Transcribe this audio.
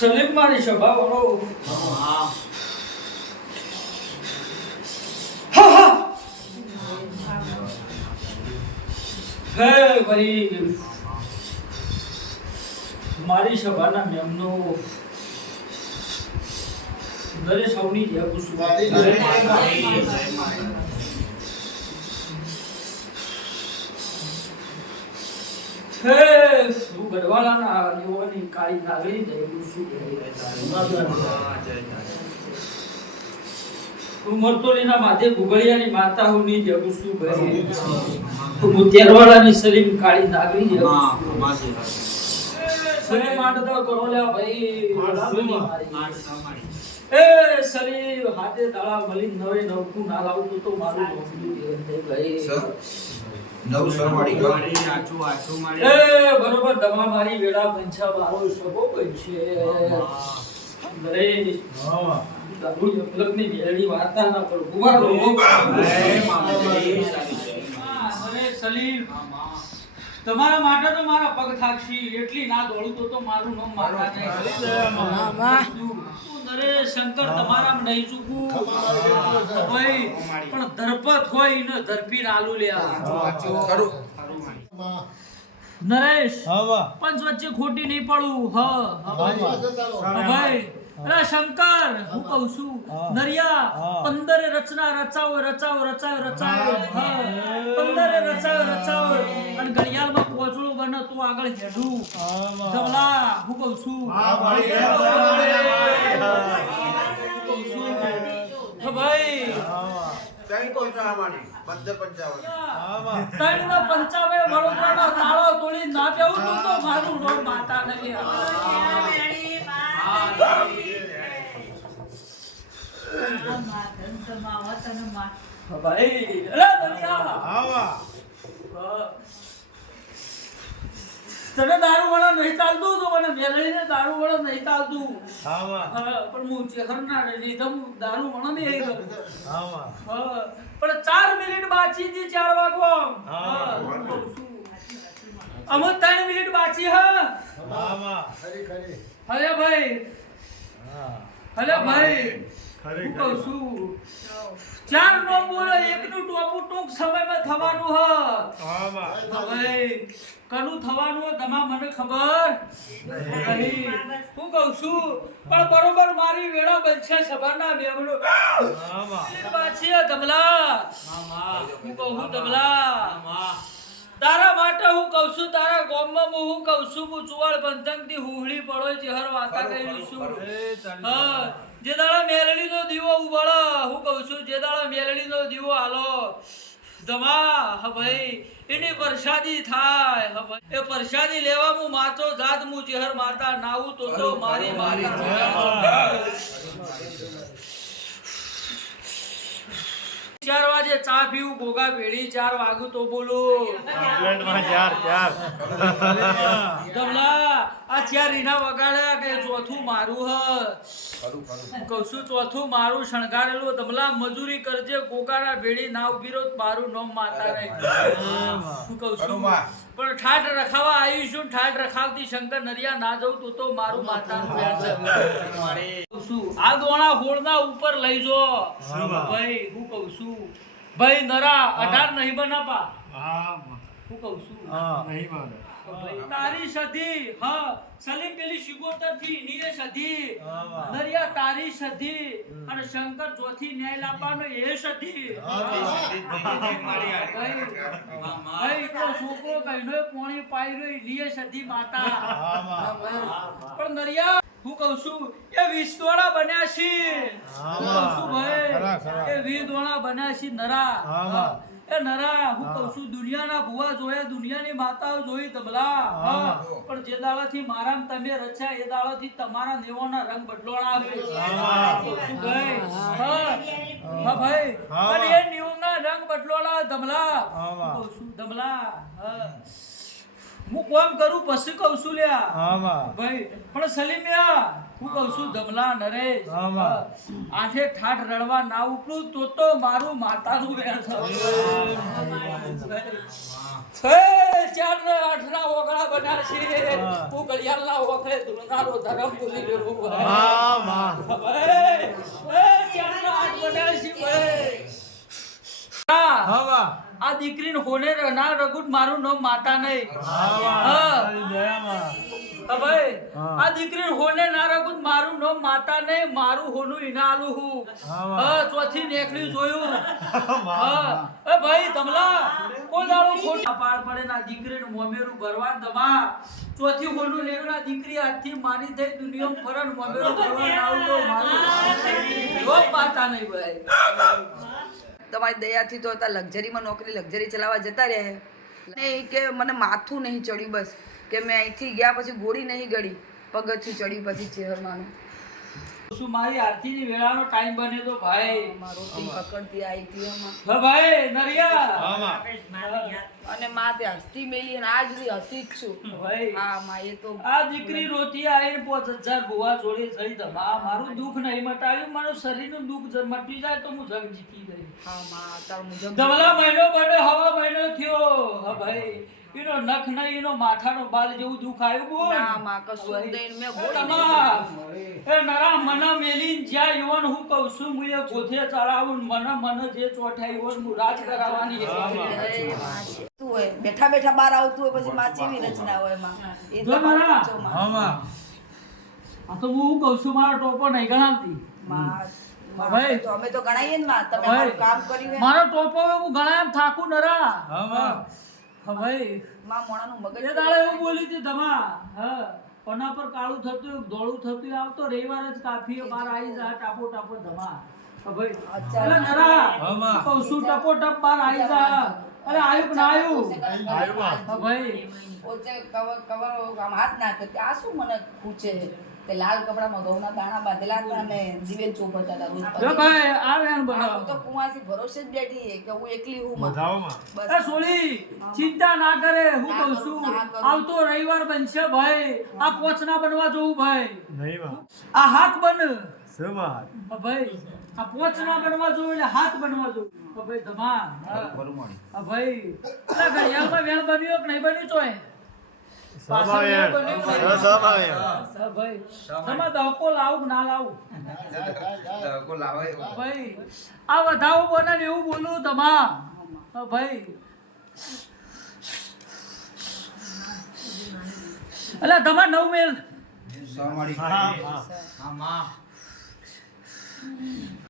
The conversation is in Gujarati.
સલીમ મારી સભા વાળો હા ભાઈ મારી સભાના મેમનો દરેક સૌની કુસુમ હે હું ગઢવાલાના ભાઈ હાથે તાળા મળી નવે નવકું ના લાવતું તો મારું ભાઈ. નવ સરવાળી મારી એ બરોબર મારી પંછા મારો સગો બનશે હા. દારૂ મેળડી વાર્તા ના પર ગુવારો એ મામા અરે સલીમ તમારા માટે તો મારા પગ થાકશી. એટલી ના દોડું તો તો મારું નામ મારવા નહીં. તું નરેશ શંકર તમારામાં નહીં ચૂકું ભાઈ પણ ધરપત હોય ને ધરપી આલુ લ્યા નરેશ પંચ વચ્ચે ખોટી નહીં પડવું હ ભાઈ. અરે શંકર હું કહું છું નરિયા પંદરે રચના રચાવો રચાવો રચાવો રચાવો. પંદરે રચાવો રચાવો. અને ઘડિયાળમાં પોચડું બને તો આગળ હેડું. ધવલા હું કહું છું. ભાઈ. ત્રણ પંચાવન પંદર પંચાવન. ત્રણ ના પંચાવે વડોદરાનો તાળો તોડી ના બેવું તું તો મારું રોડ માતા નહીં ભાઈ. અરે તને દારૂ વાળા નહીં ચાલતું તો મને મેલડીને દારૂ વાળા નહીં ચાલતું. હા, પણ હું ચેહરના લીધમ દારૂ વાળા નહીં આવી ગયો. હા, પણ ચાર મિનિટ બાકી હતી ચાર વાગવા. હા, હું છું. અમે ત્રણ મિનિટ બાકી હા. હરે ભાઈ. હલે ભાઈ. હું કહું છું. ચાર નો બોલો એકનું ટોપું ટૂંક સમયમાં થવાનું હ. ભાઈ કનું થવાનું તમા મને ખબર? નહીં. હું કહું છું પણ બરોબર મારી વેળા બનશે સભાના બેવડો પાછી તબલા. હું કહું તબલા. તારા માટે હું કહું છું તારા ગામમાં હું હું કહું છું હું ચુવાળ બંધનથી હુહળી પડો જેહર વાતા કરી છું. હા જે દાડા મેલડી નો દીવો ઉબળ હું કહું છું જે દાડા મેલડી નો દીવો હાલો જમા હભાઈ ભાઈ એની પ્રસાદી થાય હા ભાઈ એ પ્રસાદી લેવા હું માચો જાત હું ચહેર માતા નાવું તો તો મારી મારી ચાર વાગે ચા પીવું ભોગા ભેળી ચાર વાગું તો બોલું. આ ચાર રીના વગાડ્યા કે ચોથું મારું હ. ખરું ખરું કહું છું ચોથું મારું શણગારેલું તમલા મજૂરી કરજે ગોગાના ભેળી ના ઊભી રહો મારું નોમ માતા નહીં કહું છું પણ ઠાટ રખાવા આવી છું ઠાટ રખાવતી શંકર નરિયા ના જવું તો તો મારું માતાનું આ દોણા હોળના ઉપર લઈ જો. ભાઈ હું કહું છું ભાઈ નરા અઢાર નહીં બનાપા હું. કહું છું? તારી સધી હ સલીમ પેલી શિગોતરથી નીએ સધી નરિયા તારી સધી અને શંકર ચોથી ન્યાય લાવવાનો એ સધી. ભાઈ ભાઈ તો છોકરો કહીનો પોણી પાયરો લીએ સધી માતા. પણ નરિયા હું કહું છું એ વીસ દોડા બન્યા છે. હું છું ભાઈ એ વીસ દોડા બન્યા છે નરા. એ નરા હું કહું છું દુનિયાના ભુવા જોયા દુનિયાની માતાઓ જોઈ તબલા. પણ જે દાડાથી મારામ તમે રચ્યા એ દાડાથી તમારા દેવોના રંગ બદલોણા આવે ભાઈ હા. હા ભાઈ. અને એ નિયમના રંગ બદલોણા ધમલા હું કહું છું ધમલા હા. હું કોમ કરું પછી કઉ છું લ્યા. ભાઈ પણ સલીમિયા હું કઉ છું ધમલા નરેશ. આઠે ઠાઠ રડવા ના ઉપડું તો તો મારું માતાનું વેણ છે. હે, ચાર ને આઠ ના ઓગળા બનાવશે હું. ઘડિયાળના ઓખે ધૂળનારો ધરમ ભૂલી ગયો. હા માં ચાંદનો હાથ બનાવશે ભાઈ હા હા માં આ દીકરીને હોને ના રગુટ મારું નામ માતા નહીં. ભાઈ આ દીકરી હોને ના રગુટ મારું નામ માતા નહીં મારું હોનું ઇનાલું હું. હા, વાહ. હા ચોથી નેકળી જોયું. હા એ ભાઈ તમલા કોઈ દાડો ખોટા પાડ પડે ના દીકરીને મોમેરું ભરવા દમા ચોથી હોનું લેવડા દીકરી હાથથી મારી થઈ દુનિયામાં ફરન મોમેરું ભરવા આવતો મારું માતા નહીં ભાઈ. તમારી દયાથી તો હતા લક્ઝરીમાં નોકરી લક્ઝરી ચલાવવા જતા રહે. ને કે મને માથું નહીં ચડ્યું બસ, કે મેં અહીંથી ગયા પછી ગોળી નહીં ગળી, પગથિયું ચડ્યું પછી ચેહરમાંનું. શું મારી આરતીની વેળાનો ટાઈમ બને તો ભાઈ? મારો પકડતી આવી હતી હા ભાઈ નરિયા! અને માં તે હસતી મેલી અને આજ સુધી હસી જ છું. ભાઈ. હા માં એ તો આ દીકરી રોટી આવીને પોચ હજાર ભુવા જોડે ધમા મારું દુઃખ નહીં મટાવ્યું મારું શરીરનું દુઃખ જ મટી જાય તો હું જગ જીતી ગઈ. હા માં તાર મુજબ ધવલા મહિનો બને હવા મહિનો થયો. હા ભાઈ. એનો નખ નહીં એનો માથાનો બાલ જેવું દુખ આવ્યું બોલ. ના માં કશું જ મે ગોળી તમા એ નરા મન મેલીન જ્યાં યુવાન હું કહું છું હું એ ગોથે ચડાવું મન મને જે ચોઠાઈ હોય હું રાજ કરાવવાની હોય? બેઠા બેઠા બહાર આવતું હોય પછી માં ચેવી રચના હોયમાં એ જો મારા. હા માં. આ તો હું કહું છું મારો ટોપો નહીં ગણાવતી. માં. તો અમે તો ગણાઈએ ને માં. તમે કામ કર્યું મારો ટોપો હું ગણાય થાકું નરા. હા. ભાઈ માં મોણાનું મગજ એ દાડે એવું બોલી હતી ધમા હા પના પર કાળું થતું ધોળું થતું આવતો રવિવાર જ કાફીએ બાર આવી જા ટાપો ટાપો ધમા ભાઈ અચ્છા. નરા હા છું ટપો ટપ બાર આવી જા? અરે આયુ ના આયુ ભાઈ કવર કવર આમ હાથ નાખે. તે આ શું મને પૂછે તે લાલ કપડામાં ઘઉંના દાણા બાંધેલા હતા અને દિવેલ ચોપડતા હતા રોજ ભાઈ બનાવો તો કુંવાસી ભરોસે જ બેઠી છે કે હું એકલી હું માં. વધાવો માં બસ. એ સોળી ચિંતા ના કરે હું કહું છું. આવતો રવિવાર બનશે ભાઈ. આ પોચના બનવા જોઉં ભાઈ. નહીં આ હાથ બન. ભાઈ આ પોચ ના બનવા જોવું એટલે હાથ બનવા જોઉં. ભાઈ ધમા હા ભાઈ ઘડિયાળમાં વેણ બન્યો કે નહીં બન્યું તોય આ વધાવો બને એવું બોલું તમા ભાઈ. એટલે તમા નવ મેલ.